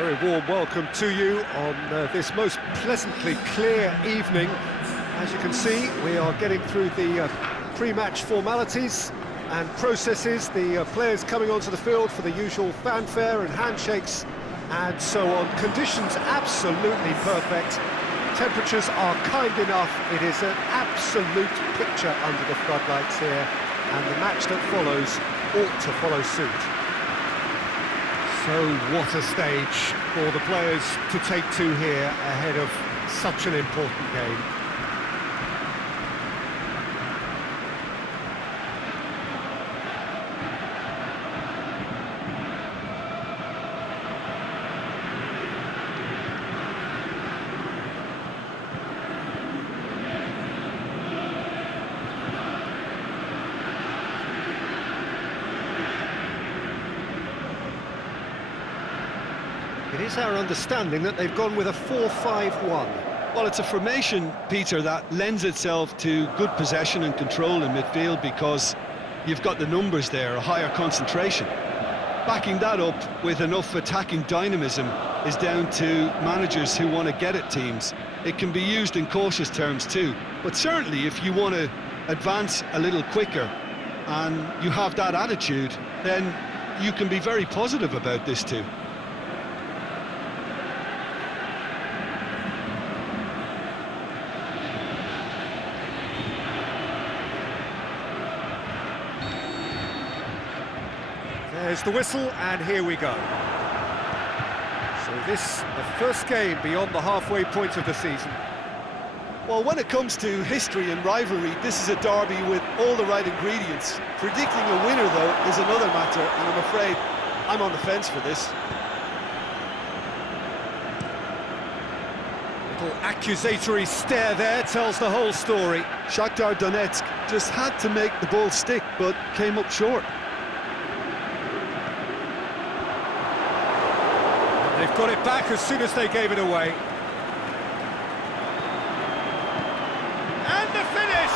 Very warm welcome to you on this most pleasantly clear evening. As you can see, we are getting through the pre-match formalities and processes, the players coming onto the field for the usual fanfare and handshakes and so on. Conditions absolutely perfect. Temperatures are kind enough. It is an absolute picture under the floodlights here, and the match that follows ought to follow suit. So what a stage for the players to take to here ahead of such an important game. It is our understanding that they've gone with a 4-5-1. Well, it's a formation, Peter, that lends itself to good possession and control in midfield because you've got the numbers there, a higher concentration. Backing that up with enough attacking dynamism is down to managers who want to get at teams. It can be used in cautious terms too, but certainly if you want to advance a little quicker and you have that attitude, then you can be very positive about this too. There's the whistle, and here we go. So this, the first game beyond the halfway point of the season. Well, when it comes to history and rivalry, this is a derby with all the right ingredients. Predicting a winner, though, is another matter, and I'm afraid I'm on the fence for this. Little accusatory stare there tells the whole story. Shakhtar Donetsk just had to make the ball stick, but came up short. They've got it back as soon as they gave it away. And the finish!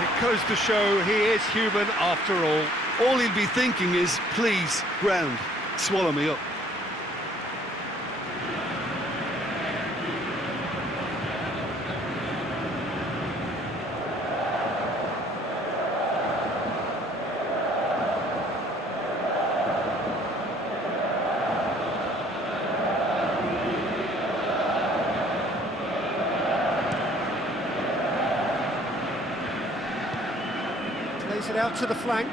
It goes to show he is human after all. All he'll be thinking is, please, ground, swallow me up. Plays it out to the flank.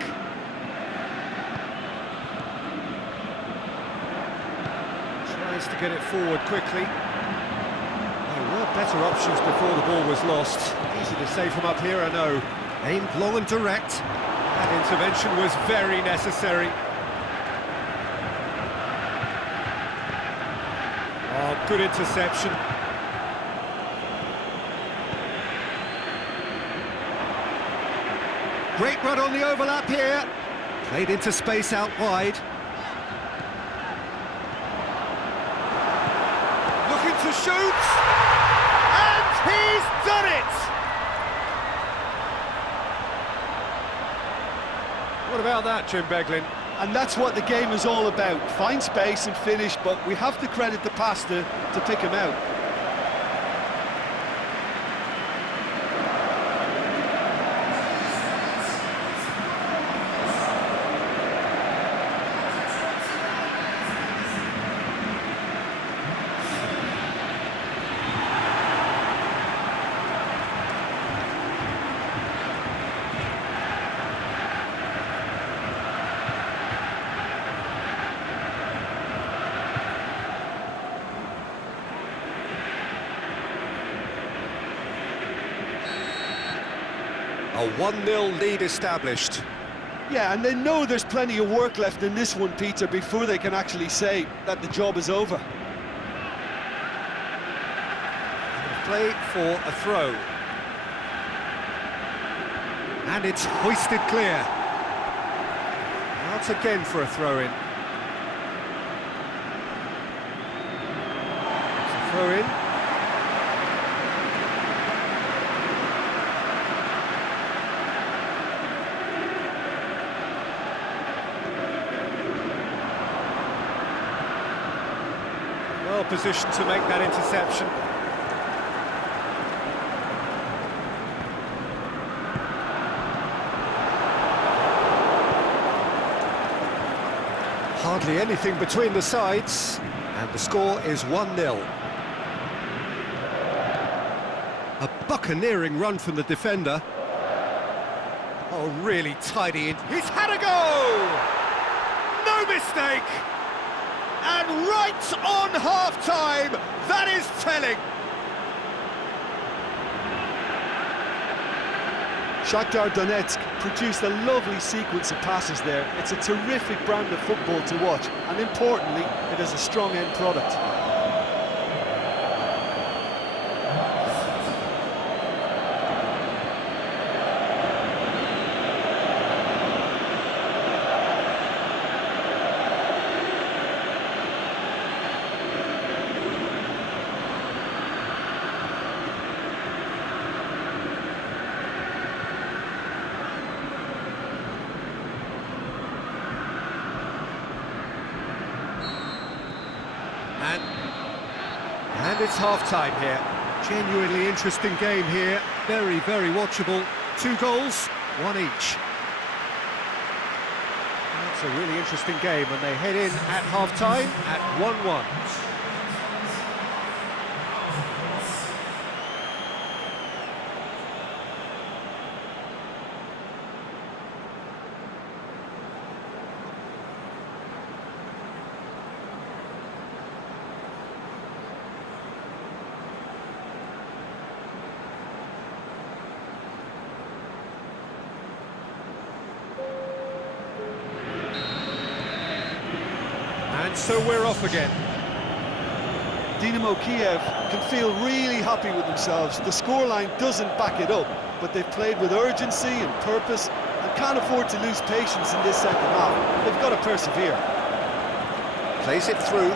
Tries to get it forward quickly. There were better options before the ball was lost. Easy to say from up here, I know. Aimed long and direct. That intervention was very necessary. Oh, good interception. Great run on the overlap here. Played into space out wide. Looking to shoot. And he's done it! What about that, Jim Beglin? And that's what the game is all about. Find space and finish, but we have to credit the passer to pick him out. A 1-0 lead established. Yeah, and they know there's plenty of work left in this one, Peter, before they can actually say that the job is over. Play for a throw. And it's hoisted clear. Out again for a throw-in. It's a throw-in. position to make that interception. Hardly anything between the sides, and the score is 1-0. A buccaneering run from the defender. Oh, really tidy. He's had a go! No mistake! And right on half-time, that is telling. Shakhtar Donetsk produced a lovely sequence of passes there. It's a terrific brand of football to watch, and importantly, it is a strong end product. And it's half-time here. Genuinely interesting game here. Very, very watchable. 2 goals, 1 each. That's a really interesting game, and they head in at half-time at 1-1. And so we're off again. Dynamo Kyiv can feel really happy with themselves. The scoreline doesn't back it up, but they've played with urgency and purpose and can't afford to lose patience in this second half. They've got to persevere. Plays it through,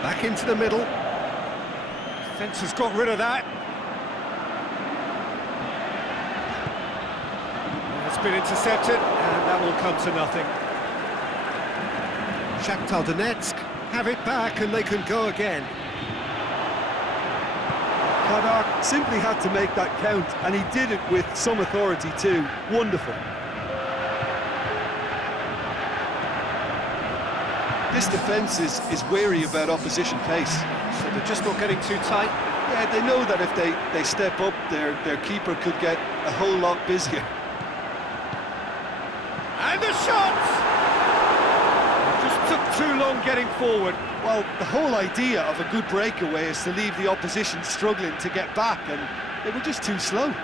back into the middle. Defence has got rid of that. It's been intercepted, and that will come to nothing. Shakhtar Donetsk have it back, and they can go again. Shakhtar simply had to make that count, and he did it with some authority too. Wonderful. This defence is wary about opposition pace. So they're just not getting too tight. Yeah, they know that if they step up, their keeper could get a whole lot busier. And the shot! Just took too long getting forward. Well, the whole idea of a good breakaway is to leave the opposition struggling to get back, and they were just too slow.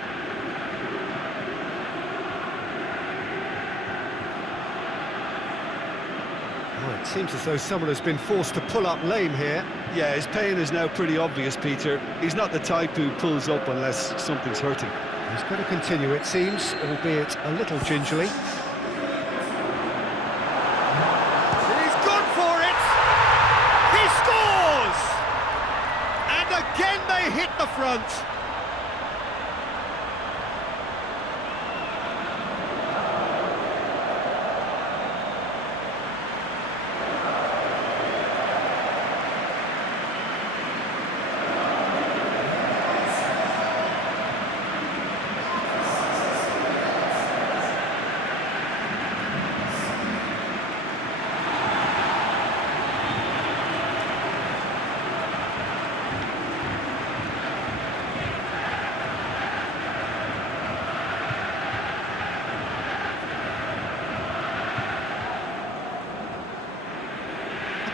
Oh, it seems as though someone has been forced to pull up lame here. Yeah, his pain is now pretty obvious, Peter. He's not the type who pulls up unless something's hurting. He's got to continue, it seems, albeit a little gingerly. He's gone for it! He scores! And again they hit the front.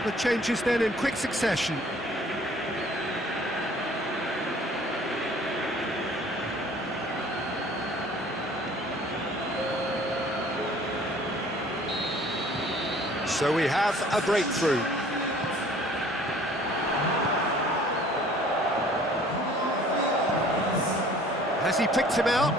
The changes then in quick succession. So we have a breakthrough. Has he picked him out?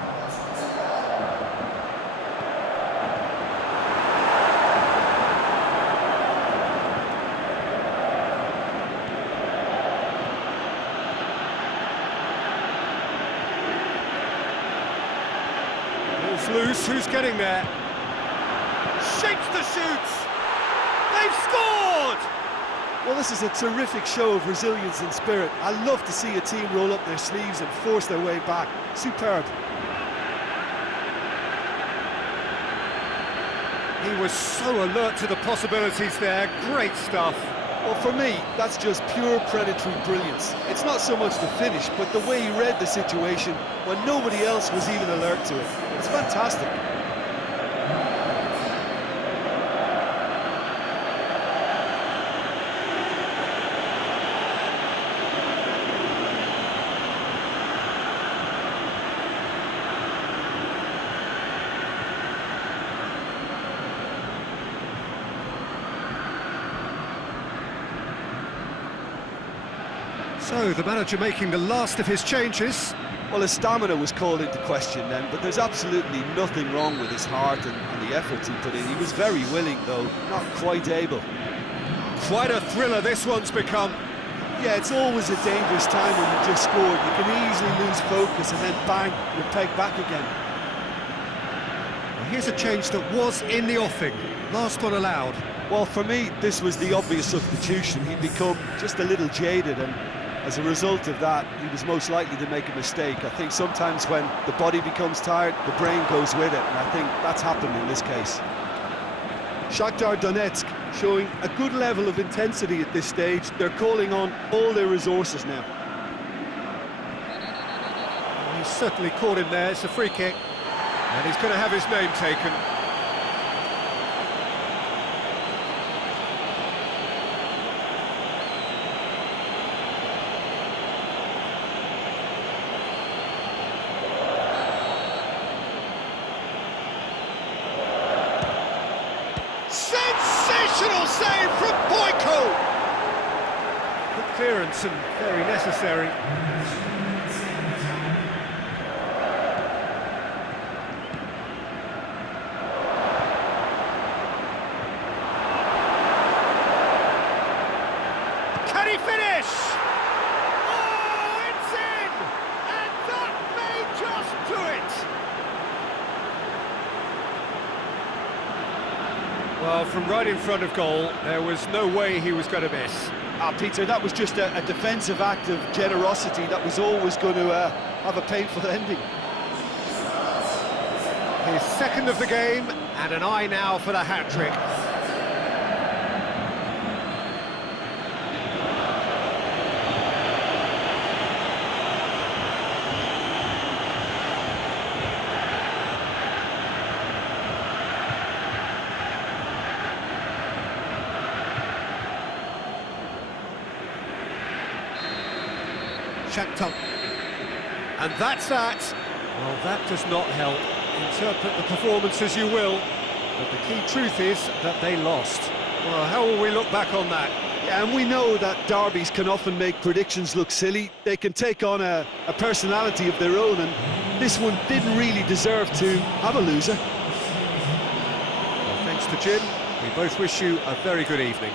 Loose, who's getting there? Shakes the shoots! They've scored! Well, this is a terrific show of resilience and spirit. I love to see a team roll up their sleeves and force their way back. Superb. He was so alert to the possibilities there. Great stuff. Well, for me, that's just pure predatory brilliance. It's not so much the finish, but the way he read the situation when nobody else was even alert to it. It's fantastic. So, the manager making the last of his changes. Well, his stamina was called into question then, but there's absolutely nothing wrong with his heart and the efforts he put in. He was very willing, though, not quite able. Quite a thriller this one's become. Yeah, it's always a dangerous time when you just scored. You can easily lose focus and then bang, you're pegged back again. Well, here's a change that was in the offing. Last one allowed. Well, for me, this was the obvious substitution. He'd become just a little jaded, and as a result of that, he was most likely to make a mistake. I think sometimes when the body becomes tired, the brain goes with it, and I think that's happened in this case. Shakhtar Donetsk showing a good level of intensity at this stage. They're calling on all their resources now. He's certainly caught him there. It's a free kick, and he's going to have his name taken. Sensational save from Boyko! Good clearance and very necessary. Can he finish? Oh, it's in! And that may just do it! Well, from right in front of goal, there was no way he was going to miss. Peter, that was just a defensive act of generosity that was always going to have a painful ending. His second of the game, and an eye now for the hat-trick. Shakhtar. And that's that. Well, that does not help. Interpret the performance as you will, but the key truth is that they lost. Well, how will we look back on that? Yeah, and we know that derbies can often make predictions look silly. They can take on a personality of their own, and this one didn't really deserve to have a loser. Well, thanks to Jim. We both wish you a very good evening.